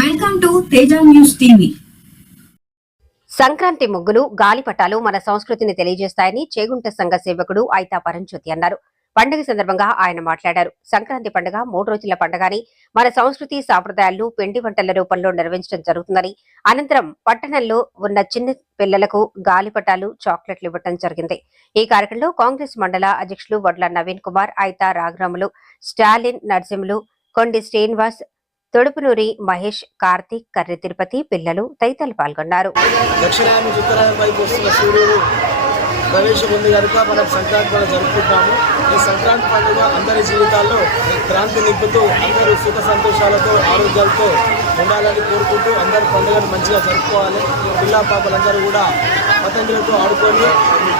Welcome to Teja news TV. Sankranti ముగ్గులు గాలిపటాలు మన సంస్కృతిని తెలియజేస్తాయని చేగుంట సంఘ సేవకుడు ఐతా పరంజ్యోతి అన్నారు. పండుగ సందర్భంగా ఆయన మాట్లాడారు. సంక్రాంతి పండుగ 3 రోజుల పండుగని మన సంస్కృతి సాంప్రదాయాలు పిండి వంటల రూపంలో నిర్వహించడం జరుగుతుందని, అనంతరం పట్టణంలో ఉన్న చిన్న పిల్లలకు గాలిపటాలు చాక్లెట్లు ఇవ్వడం జరిగింది. ఈ కార్యక్రమంలో కాంగ్రెస్ మండల అధ్యక్షులు వడ్ల నవీన్ కుమార్, ఐతా రాఘరాములు, స్టాలిన్ నరసింహులు, కొండి శ్రీనివాస్, తొడుపునూరి మహేష్, కార్తీక్, కర్రి తిరుపతి, పిల్లలు తదితరులు పాల్గొన్నారు. దక్షిణాయన ఉత్తరాయణ వైపు వస్తున్న సూర్యుడు ప్రవేశం ఉంది కనుక మనం సంక్రాంతి పండుగ జరుపుకుంటాము. ఈ సంక్రాంతి పండుగ అందరి జీవితాల్లో క్రాంతి నింపుతూ అందరూ సుఖ సంతోషాలతో ఆరోగ్యాలతో ఉండాలని కోరుకుంటూ అందరూ పండుగను మంచిగా జరుపుకోవాలి. పిల్లా పాపలందరూ కూడా పతంగులతో ఆడుకొని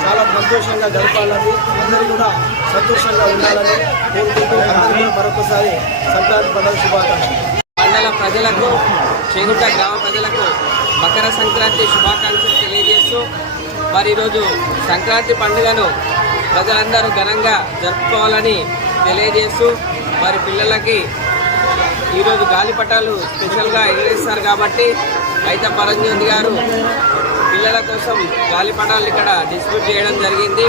చాలా సంతోషంగా గడపాలని, అందరూ కూడా సంతోషంగా ఉండాలని కోరుకుంటూ అందరూ మరొకసారి సంక్రాంతి పండుగ శుభాకాంక్షలు. మండల ప్రజలకు, చేగుంట గ్రామ ప్రజలకు మకర సంక్రాంతి శుభాకాంక్షలు తెలియజేస్తూ, మరి ఈరోజు సంక్రాంతి పండుగను ప్రజలందరూ ఘనంగా జరుపుకోవాలని తెలియజేస్తూ, మరి పిల్లలకి ఈరోజు గాలిపటాలు స్పెషల్గా ఎగరేస్తారు కాబట్టి ఐతా పరంజ్యోతి గారు పిల్లల కోసం గాలిపటాలు ఇక్కడ డిస్ట్రిబ్యూట్ చేయడం జరిగింది.